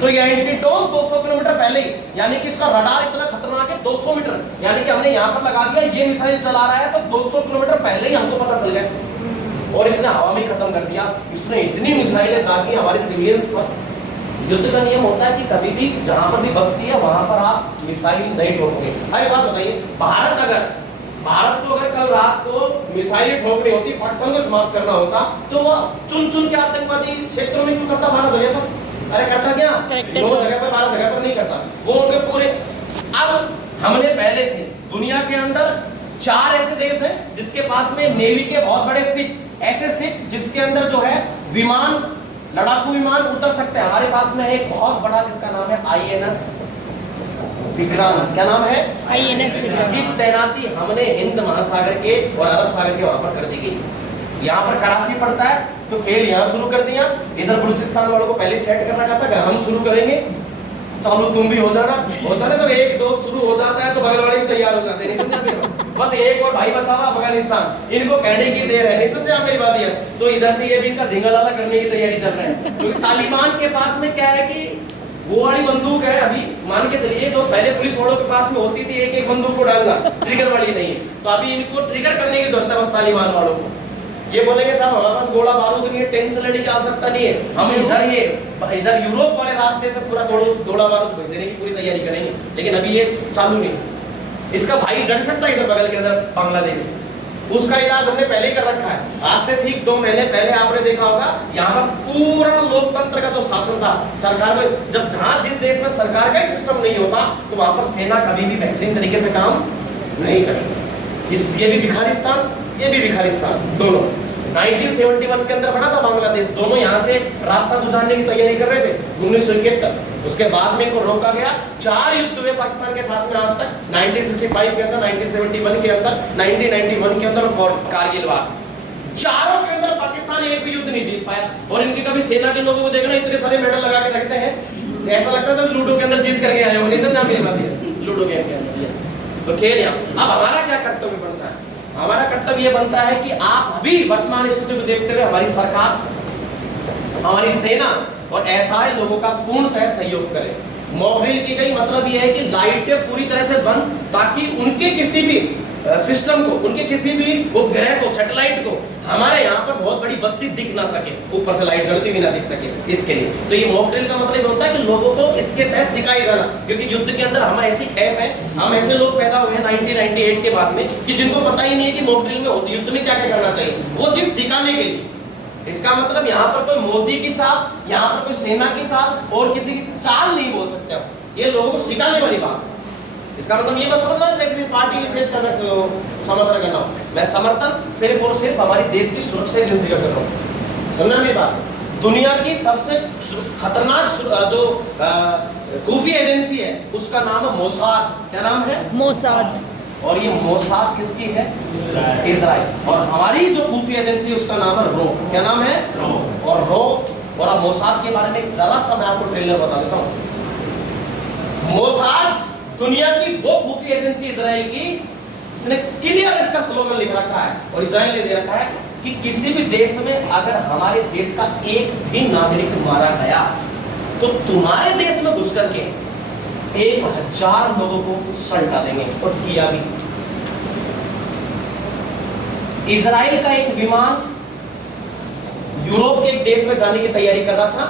तो ये एंटीडोम 200 किलोमीटर पहले ही, यानी कि इसका रडार इतना खतरनाक है 200 मीटर, यानी कि हमने यहाँ पर लगा दिया, ये मिसाइल चला रहा है तो 200 किलोमीटर पहले ही हमको पता चल गया और इसने हवा में खत्म कर दिया। इसने इतनी मिसाइलें दागी हमारे सिविलियंस पर। युद्ध का नियम होता है कि कभी भी जहां पर भी बस्ती है वहां पर आप मिसाइल नहीं ठोकोगे। अरे बात बताइए, भारत को अगर कल रात को मिसाइल ठोकनी होती, पाकिस्तान को समाप्त करना होता, तो वो चुन चुन के आतंकवादी क्षेत्रों में क्यों करता? 12 जगह पर। अरे करता क्या? 9 जगह पर 12 जगह पर नहीं करता वो उनके पूरे। अब हमने पहले से दुनिया के अंदर 4 ऐसे देश हैं जिसके पास में नेवी के बहुत बड़े शिप, ऐसे शिप जिसके अंदर जो है विमान, लड़ाकू विमान उतर सकते हैं। हमारे पास में एक बहुत बड़ा जिसका नाम है INS विक्रांत। क्या नाम है? INS विक्रांत। इसकी तैनाती हमने हिंद महासागर के और अरब सागर के वहां पर कर दी गई। यहाँ पर कराची पड़ता है तो खेल यहाँ शुरू कर दिया। इधर बलूचिस्तान वालों को पहले सेट करना चाहता है, हम शुरू करेंगे, चलो तुम भी हो जाना। होता है ना, जब एक दोस्त शुरू हो जाता है तो बगल वाले भी तैयार हो जाते हैं, नहीं समझे? बस एक और भाई बचा हुआ अफगानिस्तान, इनको कहने की देर है, नहीं समझे आप मेरी बात? ये तो इधर से ये भी इनका झिंगालाला करने की तैयारी चल रहा है, क्योंकि तालिबान के पास में क्या है कि वो वाली बंदूक है। अभी मान के चलिए जो पहले पुलिस वालों के पास में होती थी, एक एक बंदूक को डालना, ट्रिगर वाली नहीं है, तो अभी इनको ट्रिगर करने की जरूरत है बस तालिबान वालों को। ये बोलेंगे साहब हमारे पास गोला बारूद नहीं है, टैंक से लड़ने की आवश्यकता नहीं है, हम इधर यूरोप वाले रास्ते से पूरा गोला बारूद भेजने की पूरी तैयारी करेंगे, लेकिन अभी ये चालू नहीं। इसका भाई जड़ सकता है इधर बगल के अंदर बांग्लादेश, उसका इलाज हमने पहले ही कर रखा है। आज से ठीक 2 महीने पहले आपने देखा होगा यहाँ पर पूरा लोकतंत्र का जो शासन था, सरकार में जब जहां जिस देश में सरकार का सिस्टम नहीं होता तो वहां पर सेना कभी भी बेहतरीन तरीके से काम नहीं करती। ये भी भिखारिस्तान, ये भी भिखारिस्तान, दोनों 1971 के अंदर बना था बांग्लादेश। दोनों यहाँ से रास्ता गुजारने की तैयारी कर रहे थे 1971। उसके बाद में इनको रोका गया। 4 युद्ध हुए पाकिस्तान के साथ में आज तक, 1965 के अंदर, 1971 के अंदर, 1991 के अंदर और कारगिल वार। चारों के अंदर पाकिस्तान एक भी युद्ध नहीं जीत पाया। और इनकी कभी सेना के लोगों को देखना, इतने सारे मेडल लगा के रखते हैं, ऐसा लगता है सब लूडो के अंदर जीत करके आए हो, नहीं समझा मेरी बात? लूडो गेम के अंदर तो खेल। अब हमारा क्या कर्तव्य बनता है? हमारा कर्तव्य ये बनता है कि आप अभी वर्तमान स्थिति को देखते हुए हमारी सरकार, हमारी सेना और SI लोगों का पूर्णतः सहयोग करें। मॉक ड्रिल की गई, मतलब ये है कि लाइटें पूरी तरह से बंद, ताकि उनके किसी भी सिस्टम को, उनके किसी भी उपग्रह को, सैटेलाइट को हमारे यहाँ पर बहुत बड़ी बस्ती दिख ना सके, ऊपर से लाइट जलती हुई ना दिख सके। इसके लिए तो ये मॉक ड्रिल का मतलब होता है कि लोगों को इसके तहत सिखाई जाना, क्योंकि युद्ध के अंदर हम ऐसी ऐप है, हम ऐसे लोग पैदा हुए हैं 1998 के बाद में कि जिनको पता ही नहीं है कि मॉक ड्रिल में युद्ध में क्या क्या करना चाहिए, वो चीज सिखाने के लिए। इसका मतलब यहाँ पर कोई मोदी की चाल, यहाँ पर कोई सेना की चाल और किसी की चाल नहीं बोल सकते आप, ये लोगों को सिखाने वाली बात है। इसका मतलब ये मत समझना मैं किसी पार्टी विशेष का समर्थन कर रहा हूँ, मैं समर्थन सिर्फ और सिर्फ हमारी देश की सुरक्षा एजेंसी का कर रहा हूँ। समझना मेरी बात? दुनिया की सबसे खतरनाक जो खुफिया एजेंसी है उसका नाम है मोसाद। क्या नाम है? मोसाद। और ये मोसाद किसकी है? इजराइल। और हमारी जो खुफिया एजेंसी उसका नाम है रो। क्या नाम है? रो। और रो और अब मोसाद के बारे में जरा सा मैं आपको ट्रेलर बता देता हूँ। मोसाद दुनिया की वो खुफिया एजेंसी इजराइल की, इसने क्लियर इसका स्लोगन लिख रखा है और इजराइल ने दे रखा है कि किसी भी देश में अगर हमारे देश का एक भी नागरिक मारा गया तो तुम्हारे देश में घुस करके 1000 लोगों को सल्टा देंगे। और किया भी। इजराइल का एक विमान यूरोप के एक देश में जाने की तैयारी कर रहा था,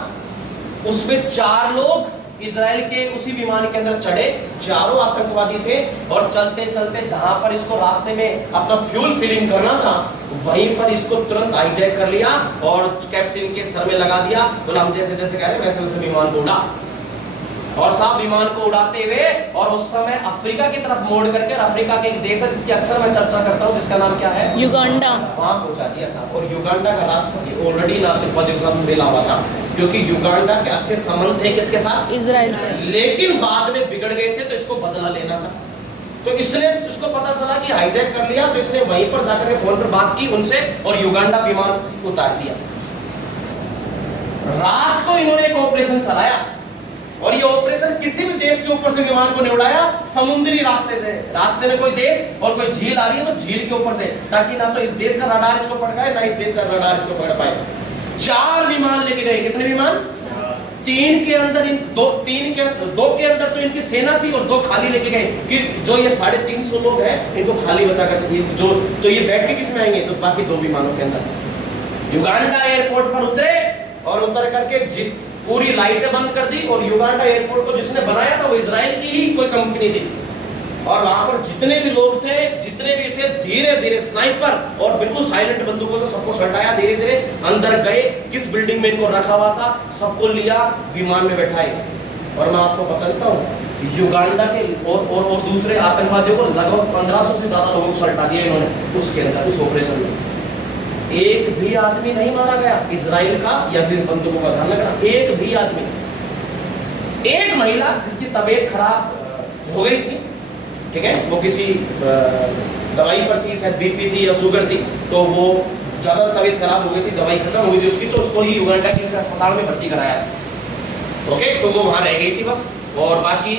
उसमें 4 लोग इजराइल के उसी विमान के अंदर चढ़े, चारों आतंकवादी थे और चलते चलते जहां पर इसको रास्ते में अपना फ्यूल फिलिंग करना था वहीं पर इसको तुरंत हाईजैक कर लिया और कैप्टन के सर में लगा दिया। बोला हम जैसे जैसे कह रहे वैसे वैसे विमान को उड़ा और साहब विमान को उड़ाते हुए और उस समय अफ्रीका की तरफ मोड़ करके, अफ्रीका के एक देश है जिसकी अक्सर मैं चर्चा करता हूँ जिसका नाम क्या है? युगांडा। वहां पहुंचा दिया साहब। और युगांडा का राष्ट्रपति ऑलरेडी नाम मिला हुआ था, क्योंकि युगांडा के अच्छे संबंध थे किसके साथ? इजराइल से। लेकिन बाद में बिगड़ गए थे तो इसको बदला लेना था, तो इसने इसको पता चला कि हाईजैक कर लिया, तो इसने वहीं पर जाकर के फोन पर बात की उनसे और युगांडा विमान उतार दिया। रात को इन्होंने एक ऑपरेशन चलाया और ये ऑपरेशन किसी भी देश के ऊपर से विमान को नहीं उड़ाया, समुद्री रास्ते से। रास्ते में कोई देश और कोई झील आ रही है तो झील के ऊपर से, ताकि ना तो इस देश का रडार इसको पकड़ पाए ना इस देश का रडार इसको पकड़ पाए। 4 विमान लेके गए। कितने विमान? तीन के अंदर दो के अंदर तो इनकी सेना थी और 2 खाली लेके गए कि जो ये 350 लोग हैं इनको खाली बचा कर जो तो ये बैठ के किस में आएंगे, तो बाकी 2 विमानों के अंदर युगांडा एयरपोर्ट पर उतरे और उतर करके पूरी लाइटें बंद कर दी। और युगांडा एयरपोर्ट को जिसने बनाया था वो इजराइल की ही कोई कंपनी थी। और वहां पर जितने भी लोग थे, जितने भी थे, धीरे धीरे स्नाइपर और बिल्कुल साइलेंट बंदूकों से सबको हटाया, धीरे धीरे अंदर गए, किस बिल्डिंग में इनको रखा हुआ था सबको लिया, विमान में बैठाए। और मैं आपको बताता हूँ युगांडा के और दूसरे आतंकवादियों को लगभग 1500 से ज्यादा लोगों को सल्टा दिया इन्होंने उसके अंदर, उस ऑपरेशन में। एक भी आदमी नहीं मारा गया इजराइल का या फिर बंदूकों का, ध्यान रखना, एक भी आदमी। एक महिला जिसकी तबीयत खराब हो गई थी, ठीक है, वो किसी दवाई पर थी, शायद बीपी थी या शुगर थी, तो वो ज्यादा तबीयत खराब हो गई थी, दवाई खत्म हो गई थी उसकी, तो उसको ही युगांडा के अस्पताल में भर्ती कराया। ओके, तो वो वहां रह गई थी बस। और बाकी